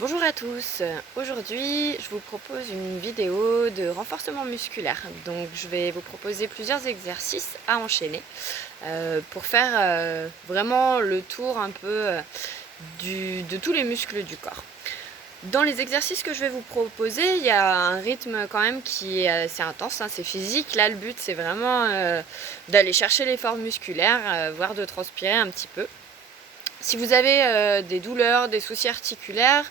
Bonjour à tous, aujourd'hui je vous propose une vidéo de renforcement musculaire. Donc je vais vous proposer plusieurs exercices à enchaîner pour faire vraiment le tour un peu de tous les muscles du corps. Dans les exercices que je vais vous proposer, il y a un rythme quand même qui est assez intense, hein, c'est physique. Là le but c'est vraiment d'aller chercher l'effort musculaire, voire de transpirer un petit peu. Si vous avez des douleurs, des soucis articulaires,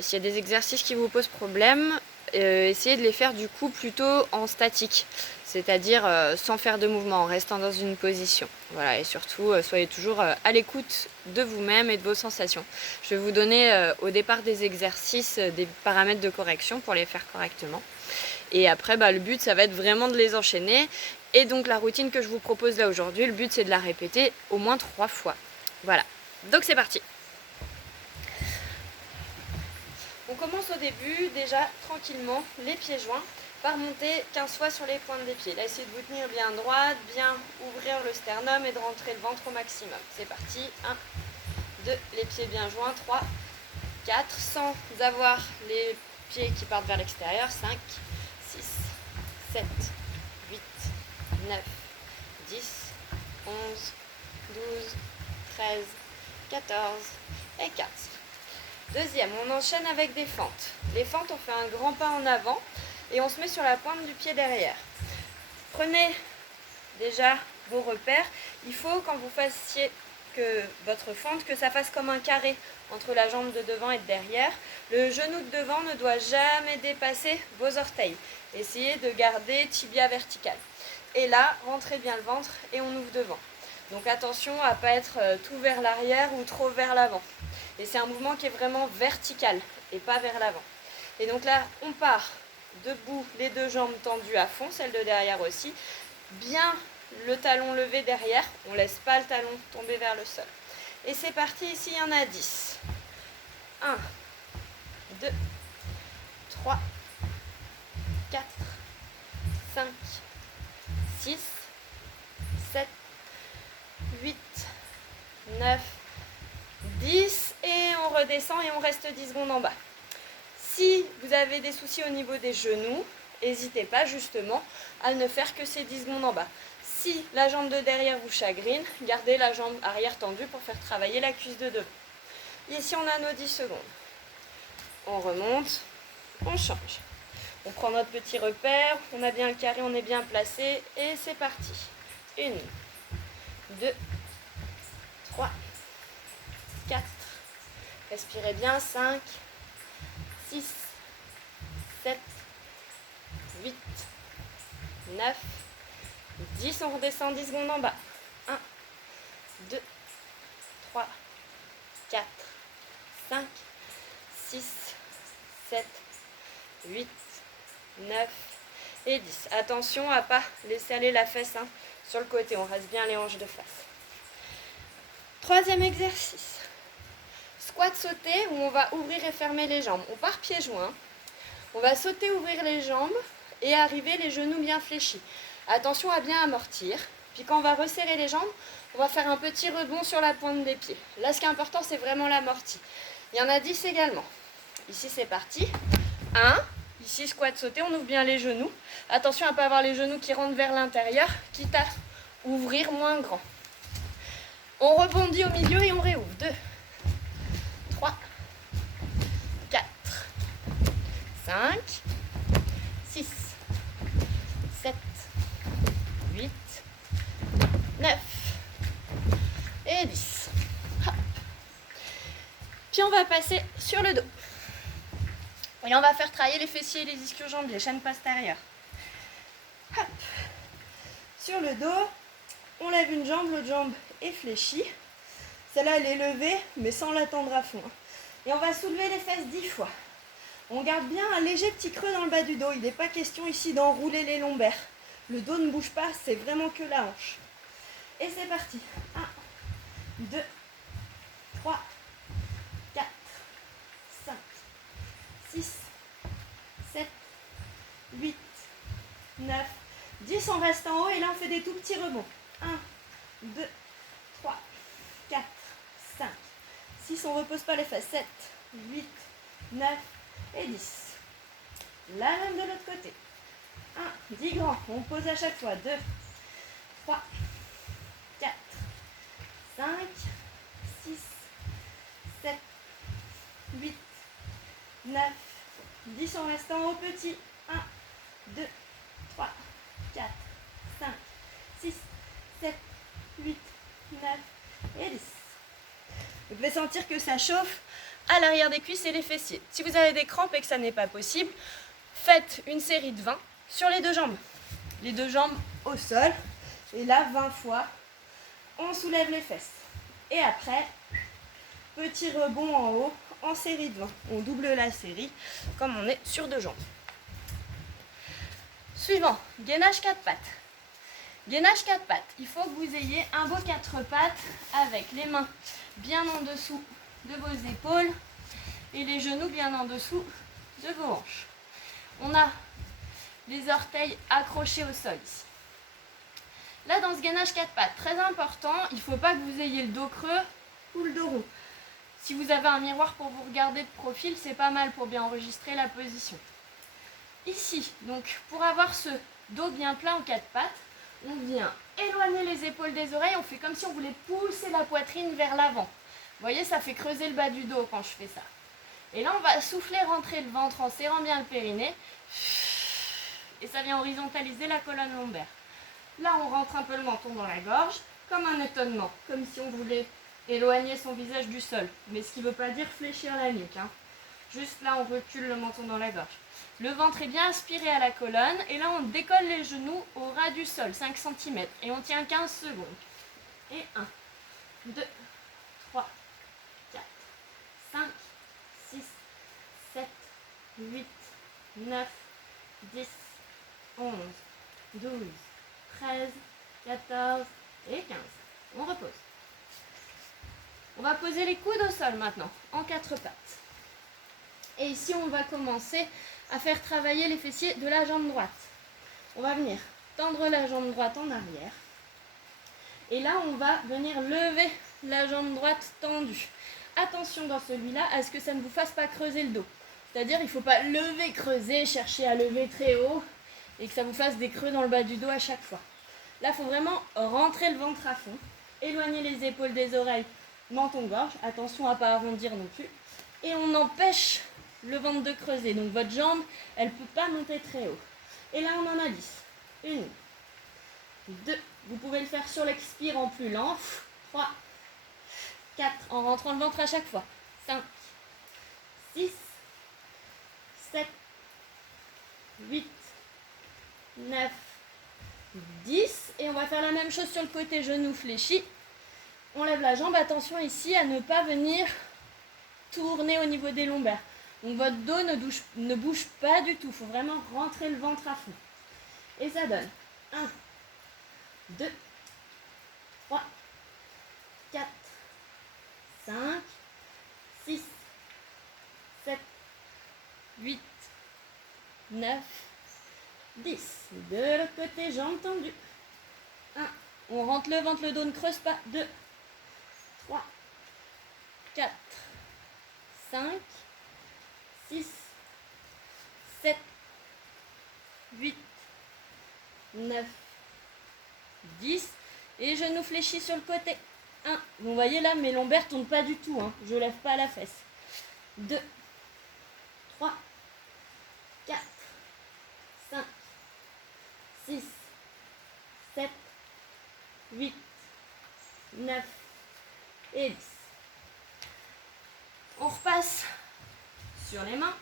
s'il y a des exercices qui vous posent problème, essayez de les faire du coup plutôt en statique, c'est-à-dire sans faire de mouvement, en restant dans une position. Voilà, et surtout, soyez toujours à l'écoute de vous-même et de vos sensations. Je vais vous donner au départ des exercices, des paramètres de correction pour les faire correctement. Et après, le but, ça va être vraiment de les enchaîner. Et donc la routine que je vous propose là aujourd'hui, le but c'est de la répéter au moins 3 fois. Voilà. Donc c'est parti. On commence au début, déjà tranquillement, les pieds joints, par monter 15 fois sur les pointes des pieds. Là, essayez de vous tenir bien droite, bien ouvrir le sternum et de rentrer le ventre au maximum. C'est parti. 1, 2, les pieds bien joints. 3, 4, sans avoir les pieds qui partent vers l'extérieur. 5, 6, 7, 8, 9, 10, 11, 12, 13, 14 et 15. Deuxième, on enchaîne avec des fentes. Les fentes, on fait un grand pas en avant et on se met sur la pointe du pied derrière. Prenez déjà vos repères. Il faut, quand vous fassiez votre fente, que ça fasse comme un carré entre la jambe de devant et de derrière. Le genou de devant ne doit jamais dépasser vos orteils. Essayez de garder tibia vertical. Et là, rentrez bien le ventre et on ouvre devant. Donc attention à ne pas être tout vers l'arrière ou trop vers l'avant. Et c'est un mouvement qui est vraiment vertical et pas vers l'avant. Et donc là, on part debout, les deux jambes tendues à fond, celle de derrière aussi. Bien le talon levé derrière, on ne laisse pas le talon tomber vers le sol. Et c'est parti, ici il y en a 10. 1, 2, 3, 4, 5, 6, 7, 8, 9, 10 et on redescend et on reste 10 secondes en bas. Si vous avez des soucis au niveau des genoux, n'hésitez pas justement à ne faire que ces 10 secondes en bas. Si la jambe de derrière vous chagrine, gardez la jambe arrière tendue pour faire travailler la cuisse de devant. Ici on a nos 10 secondes. On remonte, on change. On prend notre petit repère, on a bien le carré, on est bien placé et c'est parti. 1, 2, 3, 4, respirez bien, 5, 6, 7, 8, 9, 10, on redescend 10 secondes en bas. 1, 2, 3, 4, 5, 6, 7, 8, 9 et 10. Attention à ne pas laisser aller la fesse sur le côté, on reste bien les hanches de face. Troisième exercice. Squat sauté où on va ouvrir et fermer les jambes. On part pieds joints. On va sauter, ouvrir les jambes et arriver les genoux bien fléchis. Attention à bien amortir. Puis quand on va resserrer les jambes, on va faire un petit rebond sur la pointe des pieds. Là, ce qui est important, c'est vraiment l'amorti. Il y en a 10 également. Ici, c'est parti. 1. Ici, squat sauté, on ouvre bien les genoux. Attention à ne pas avoir les genoux qui rentrent vers l'intérieur, quitte à ouvrir moins grand. On rebondit au milieu et on réouvre. 2, 3, 4, 5, 6, 7, 8, 9 et 10. Hop. Puis on va passer sur le dos. Et on va faire travailler les fessiers et les ischio-jambiers, chaîne postérieure. Hop. Sur le dos, on lève une jambe, l'autre jambe est fléchie. Celle-là, elle est levée, mais sans la tendre à fond. Et on va soulever les fesses 10 fois. On garde bien un léger petit creux dans le bas du dos. Il n'est pas question ici d'enrouler les lombaires. Le dos ne bouge pas, c'est vraiment que la hanche. Et c'est parti. 1, 2, 3, 4, 5, 6, 7, 8, 9, 10. On reste en haut et là on fait des tout petits rebonds. 1, 2, 3, 4, 5, 6. On ne repose pas les fesses. 7, 8, 9 et 10. La même de l'autre côté. 1, 10 grands. On pose à chaque fois. 2, 3, 4, 5, 6, 7, 8, 9, 10 en restant au petit. 1, 2, 3, 4, 5, 6, 7, 8, 9 et 10. Vous pouvez sentir que ça chauffe à l'arrière des cuisses et les fessiers. Si vous avez des crampes et que ça n'est pas possible, faites une série de 20 sur les deux jambes. Les deux jambes au sol. Et là, 20 fois, on soulève les fesses. Et après, petit rebond en haut, en série de 20. On double la série, comme on est sur deux jambes. Suivant, gainage 4 pattes. Gainage 4 pattes. Il faut que vous ayez un beau 4 pattes avec les mains bien en dessous de vos épaules et les genoux bien en dessous de vos hanches. On a les orteils accrochés au sol ici. Là, dans ce gainage 4 pattes, très important, il ne faut pas que vous ayez le dos creux ou le dos rond. Si vous avez un miroir pour vous regarder de profil, c'est pas mal pour bien enregistrer la position. Ici, donc, pour avoir ce dos bien plat en 4 pattes, on vient éloigner les épaules des oreilles, on fait comme si on voulait pousser la poitrine vers l'avant. Vous voyez, ça fait creuser le bas du dos quand je fais ça. Et là, on va souffler, rentrer le ventre en serrant bien le périnée. Et ça vient horizontaliser la colonne lombaire. Là, on rentre un peu le menton dans la gorge, comme un étonnement, comme si on voulait éloigner son visage du sol. Mais ce qui ne veut pas dire fléchir la nuque. Juste là, on recule le menton dans la gorge. Le ventre est bien aspiré à la colonne. Et là, on décolle les genoux au ras du sol, 5 cm. Et on tient 15 secondes. Et 1, 2, 3, 4, 5, 6, 7, 8, 9, 10, 11, 12, 13, 14 et 15. On repose. On va poser les coudes au sol maintenant, en 4 pattes. Et ici, on va commencer à faire travailler les fessiers de la jambe droite. On va venir tendre la jambe droite en arrière. Et là, on va venir lever la jambe droite tendue. Attention dans celui-là à ce que ça ne vous fasse pas creuser le dos. C'est-à-dire, il ne faut pas lever, creuser, chercher à lever très haut et que ça vous fasse des creux dans le bas du dos à chaque fois. Là, il faut vraiment rentrer le ventre à fond, éloigner les épaules des oreilles, menton-gorge. Attention à ne pas arrondir non plus. Et on empêche le ventre de creuser. Donc, votre jambe, elle ne peut pas monter très haut. Et là, on en a 10. 1, 2. Vous pouvez le faire sur l'expire en plus lent. 3, 4, en rentrant le ventre à chaque fois. 5, 6, 7, 8, 9, 10. Et on va faire la même chose sur le côté genou fléchi. On lève la jambe. Attention ici à ne pas venir tourner au niveau des lombaires. Donc votre dos ne bouge pas du tout. Il faut vraiment rentrer le ventre à fond. Et ça donne 1, 2, 3, 4, 5, 6, 7, 8, 9, 10. De l'autre côté, jambes tendues. 1. On rentre le ventre, le dos ne creuse pas. 2, 3, 4, 5, 6, 7, 8, 9, 10. Et genoux fléchis sur le côté. 1. Vous voyez là, mes lombaires ne tournent pas du tout. Je ne lève pas la fesse. 2, 3, 4, 5, 6, 7, 8, 9 et 10. On repasse sur les mains.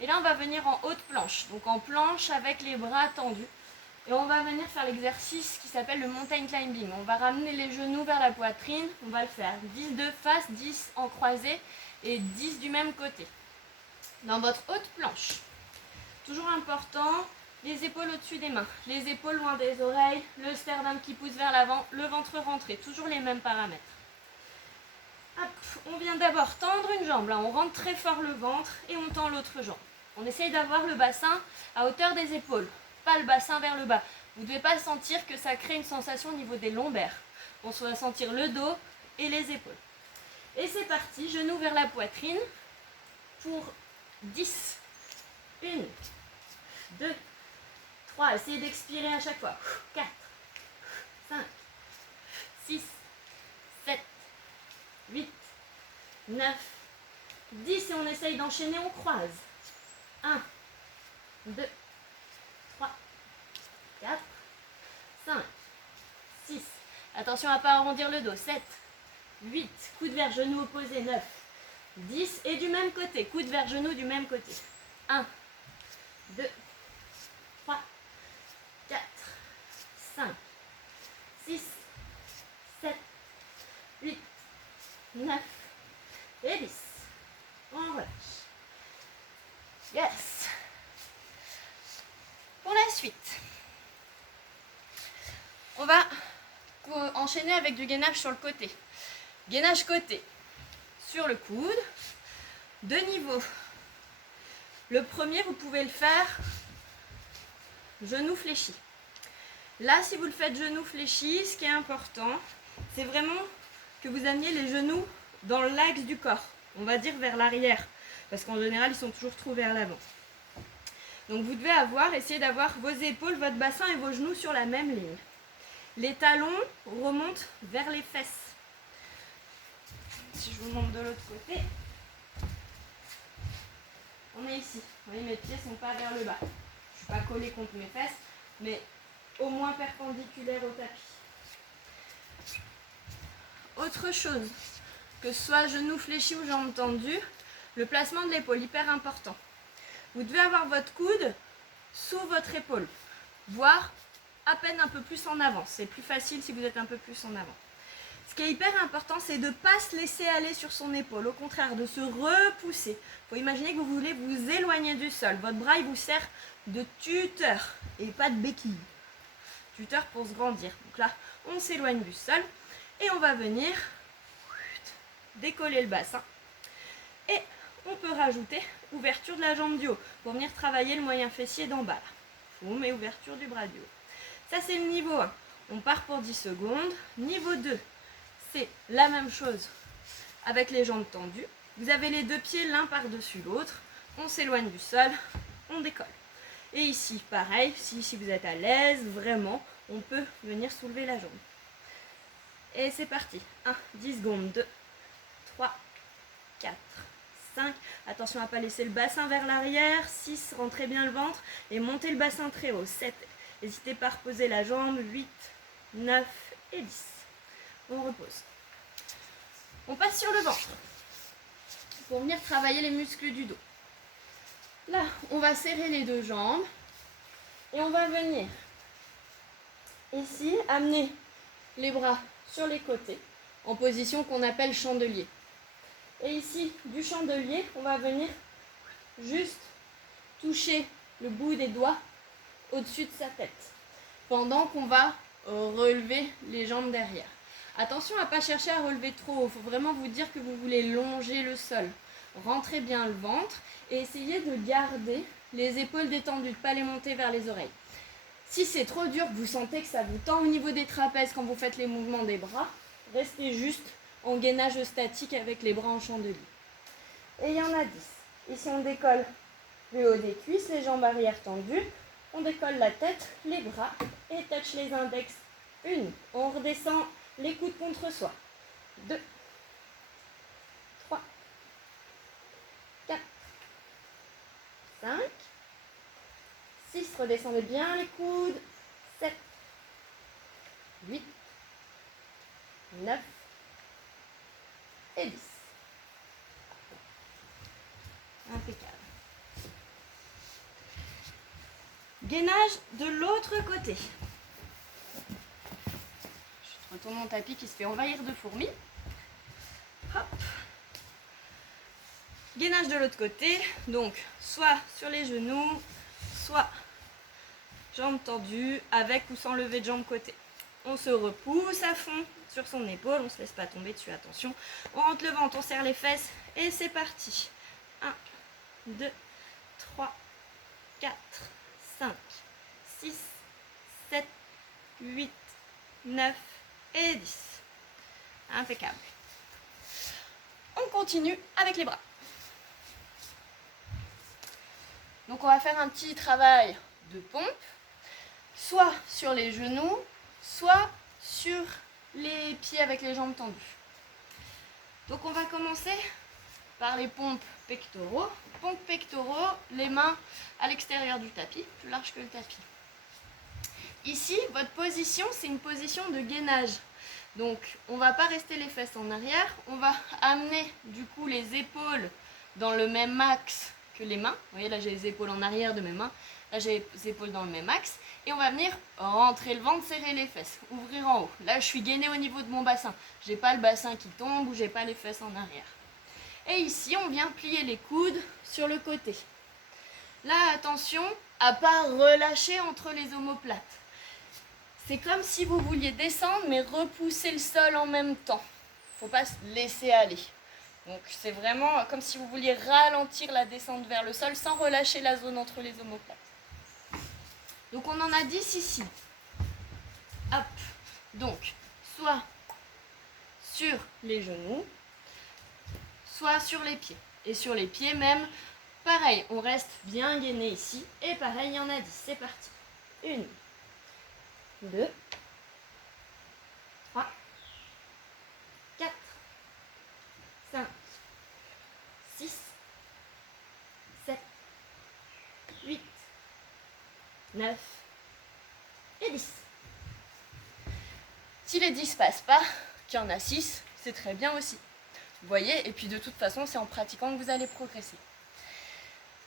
Et là, on va venir en haute planche. Donc en planche avec les bras tendus. Et on va venir faire l'exercice qui s'appelle le mountain climbing. On va ramener les genoux vers la poitrine. On va le faire 10 de face, 10 en croisé et 10 du même côté. Dans votre haute planche. Toujours important, les épaules au-dessus des mains. Les épaules loin des oreilles, le sternum qui pousse vers l'avant, le ventre rentré. Toujours les mêmes paramètres. Hop, on vient d'abord tendre une jambe. Là, on rentre très fort le ventre et on tend l'autre jambe. On essaye d'avoir le bassin à hauteur des épaules. Pas le bassin vers le bas. Vous ne devez pas sentir que ça crée une sensation au niveau des lombaires. On va sentir le dos et les épaules. Et c'est parti, genoux vers la poitrine pour 10. 1, 2, 3. Essayez d'expirer à chaque fois. 4, 5, 6, 7, 8, 9, 10. Et on essaye d'enchaîner, on croise. 1, 2, 3, 4, 5, 6. Attention à ne pas arrondir le dos. 7, 8. Coude vers genou opposé. 9, 10. Et du même côté. Coude vers genou du même côté. 1, 2, 3, 4, 5, 6, 7, 8, 9 et 10. On relâche. Yes. Pour la suite, on va enchaîner avec du gainage sur le côté. Gainage côté sur le coude, deux niveaux. Le premier, vous pouvez le faire genou fléchi. Là, si vous le faites genou fléchi, ce qui est important, c'est vraiment que vous ameniez les genoux dans l'axe du corps. On va dire vers l'arrière, parce qu'en général, ils sont toujours trop vers l'avant. Donc, vous devez essayer d'avoir vos épaules, votre bassin et vos genoux sur la même ligne. Les talons remontent vers les fesses. Si je vous montre de l'autre côté, on est ici. Vous voyez, mes pieds ne sont pas vers le bas. Je ne suis pas collée contre mes fesses, mais au moins perpendiculaire au tapis. Autre chose, que ce soit genou fléchi ou jambes tendues, le placement de l'épaule, hyper important. Vous devez avoir votre coude sous votre épaule, voire à peine un peu plus en avant. C'est plus facile si vous êtes un peu plus en avant. Ce qui est hyper important, c'est de ne pas se laisser aller sur son épaule, au contraire, de se repousser. Il faut imaginer que vous voulez vous éloigner du sol. Votre bras, il vous sert de tuteur et pas de béquille. Tuteur pour se grandir. Donc là, on s'éloigne du sol et on va venir décoller le bassin. Et on peut rajouter ouverture de la jambe du haut pour venir travailler le moyen fessier d'en bas. Boum, et ouverture du bras du haut. Ça, c'est le niveau 1. On part pour 10 secondes. Niveau 2, c'est la même chose avec les jambes tendues. Vous avez les deux pieds l'un par-dessus l'autre. On s'éloigne du sol, on décolle. Et ici, pareil, si vous êtes à l'aise, vraiment, on peut venir soulever la jambe. Et c'est parti. 1, 10 secondes, 2, 3, 4, 5. Attention à ne pas laisser le bassin vers l'arrière. 6, rentrez bien le ventre et montez le bassin très haut. 7, n'hésitez pas à reposer la jambe. 8, 9 et 10. On repose. On passe sur le ventre pour venir travailler les muscles du dos. Là, on va serrer les deux jambes et on va venir ici amener les bras sur les côtés en position qu'on appelle chandelier. Et ici, du chandelier, on va venir juste toucher le bout des doigts au-dessus de sa tête pendant qu'on va relever les jambes derrière. Attention à ne pas chercher à relever trop haut. Il faut vraiment vous dire que vous voulez longer le sol. Rentrez bien le ventre et essayez de garder les épaules détendues, de ne pas les monter vers les oreilles. Si c'est trop dur, que vous sentez que ça vous tend au niveau des trapèzes quand vous faites les mouvements des bras, restez juste en gainage statique avec les bras en chandelier. Et il y en a 10. Ici, on décolle le haut des cuisses, les jambes arrière tendues. On décolle la tête, les bras et touch les index. 1. On redescend les coudes contre soi. 2, 3, 4, 5, 6. Redescendez bien les coudes. 7, 8, 9 et 10. Impeccable. Gainage de l'autre côté. Je retourne mon tapis qui se fait envahir de fourmis. Hop. Gainage de l'autre côté. Donc, soit sur les genoux, soit jambes tendues, avec ou sans lever de jambe côté. On se repousse à fond sur son épaule, on ne se laisse pas tomber dessus, attention. On rentre le ventre, on serre les fesses et c'est parti. 1, 2, 3, 4, 5, 6, 7, 8, 9 et 10. Impeccable. On continue avec les bras. Donc on va faire un petit travail de pompe, soit sur les genoux, soit sur les pieds avec les jambes tendues. Donc on va commencer par les pompes pectoraux. Pompes pectoraux, les mains à l'extérieur du tapis, plus large que le tapis. Ici, votre position, c'est une position de gainage. Donc on ne va pas rester les fesses en arrière, on va amener du coup les épaules dans le même axe que les mains. Vous voyez, là j'ai les épaules en arrière de mes mains, là j'ai les épaules dans le même axe. Et on va venir rentrer le ventre, serrer les fesses, ouvrir en haut. Là je suis gainée au niveau de mon bassin, j'ai pas le bassin qui tombe ou j'ai pas les fesses en arrière. Et ici, on vient plier les coudes sur le côté. Là, attention à ne pas relâcher entre les omoplates. C'est comme si vous vouliez descendre, mais repousser le sol en même temps. Il ne faut pas se laisser aller. Donc, c'est vraiment comme si vous vouliez ralentir la descente vers le sol sans relâcher la zone entre les omoplates. Donc, on en a 10 ici. Hop. Donc, soit sur les genoux, soit sur les pieds. Et sur les pieds même, pareil, on reste bien gainé ici. Et pareil, il y en a 10. C'est parti. 1, 2, 3, 4, 5, 6, 7, 8, 9 et 10. Si les 10 passent pas, qu'il y en a 6, c'est très bien aussi. Vous voyez, et puis de toute façon, c'est en pratiquant que vous allez progresser.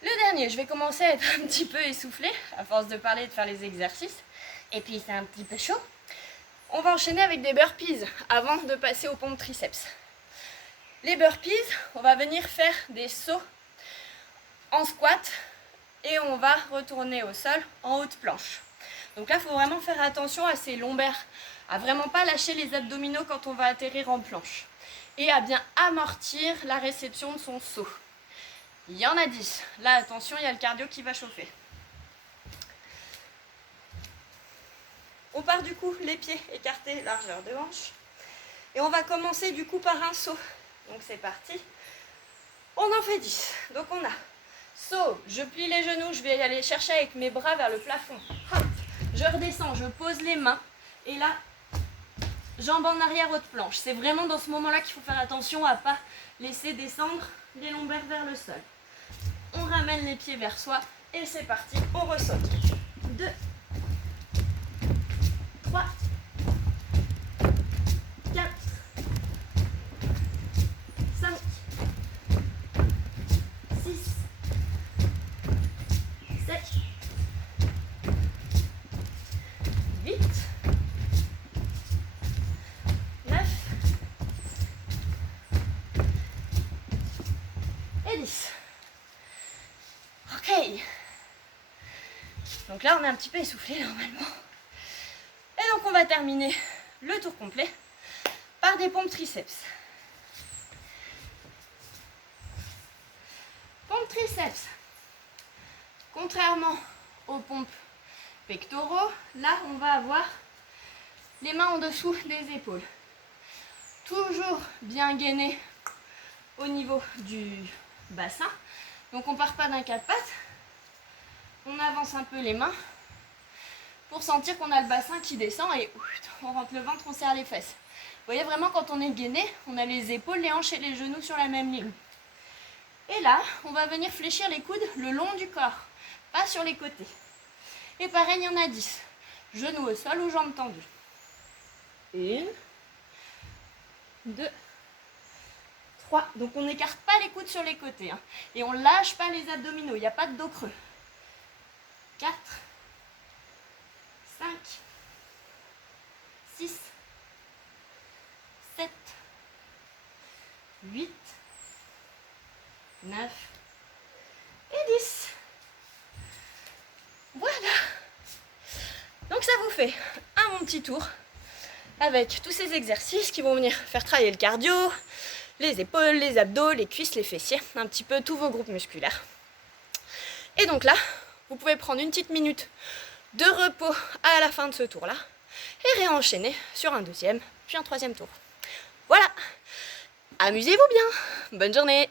Le dernier, je vais commencer à être un petit peu essoufflée, à force de parler et de faire les exercices. Et puis c'est un petit peu chaud. On va enchaîner avec des burpees avant de passer aux pompes triceps. Les burpees, on va venir faire des sauts en squat et on va retourner au sol en haute planche. Donc là, il faut vraiment faire attention à ses lombaires, à vraiment pas lâcher les abdominaux quand on va atterrir en planche. Et à bien amortir la réception de son saut. Il y en a 10. Là, attention, il y a le cardio qui va chauffer. On part du coup les pieds écartés, largeur de hanche. Et on va commencer du coup par un saut. Donc c'est parti. On en fait 10. Donc on a saut, je plie les genoux, je vais aller chercher avec mes bras vers le plafond. Hop, je redescends, je pose les mains. Et là, jambes en arrière, haute planche. C'est vraiment dans ce moment-là qu'il faut faire attention à ne pas laisser descendre les lombaires vers le sol. On ramène les pieds vers soi et c'est parti, on ressaute. 2, 3, 4, 5, 6, 7, 8, 9 et 10. Ok. Donc là, on est un petit peu essoufflé normalement. Et donc, on va terminer le tour complet par des pompes triceps. Pompes triceps. Contrairement aux pompes pectoraux, là, on va avoir les mains en dessous des épaules. Toujours bien gainé au niveau du bassin. Donc, on ne part pas d'un quatre pattes. On avance un peu les mains pour sentir qu'on a le bassin qui descend et on rentre le ventre, on serre les fesses. Vous voyez vraiment quand on est gainé, on a les épaules, les hanches et les genoux sur la même ligne. Et là, on va venir fléchir les coudes le long du corps, pas sur les côtés. Et pareil, il y en a 10. Genoux au sol ou jambes tendues. 1, 2, 3. Donc on n'écarte pas les coudes sur les côtés. Hein. Et on ne lâche pas les abdominaux, il n'y a pas de dos creux. 4, 5, 6, 7, 8, 9 et 10. Voilà. Donc ça vous fait un bon petit tour avec tous ces exercices qui vont venir faire travailler le cardio, les épaules, les abdos, les cuisses, les fessiers, un petit peu tous vos groupes musculaires. Et donc là, vous pouvez prendre une petite minute de repos à la fin de ce tour-là et réenchaîner sur un deuxième, puis un troisième tour. Voilà, amusez-vous bien, bonne journée.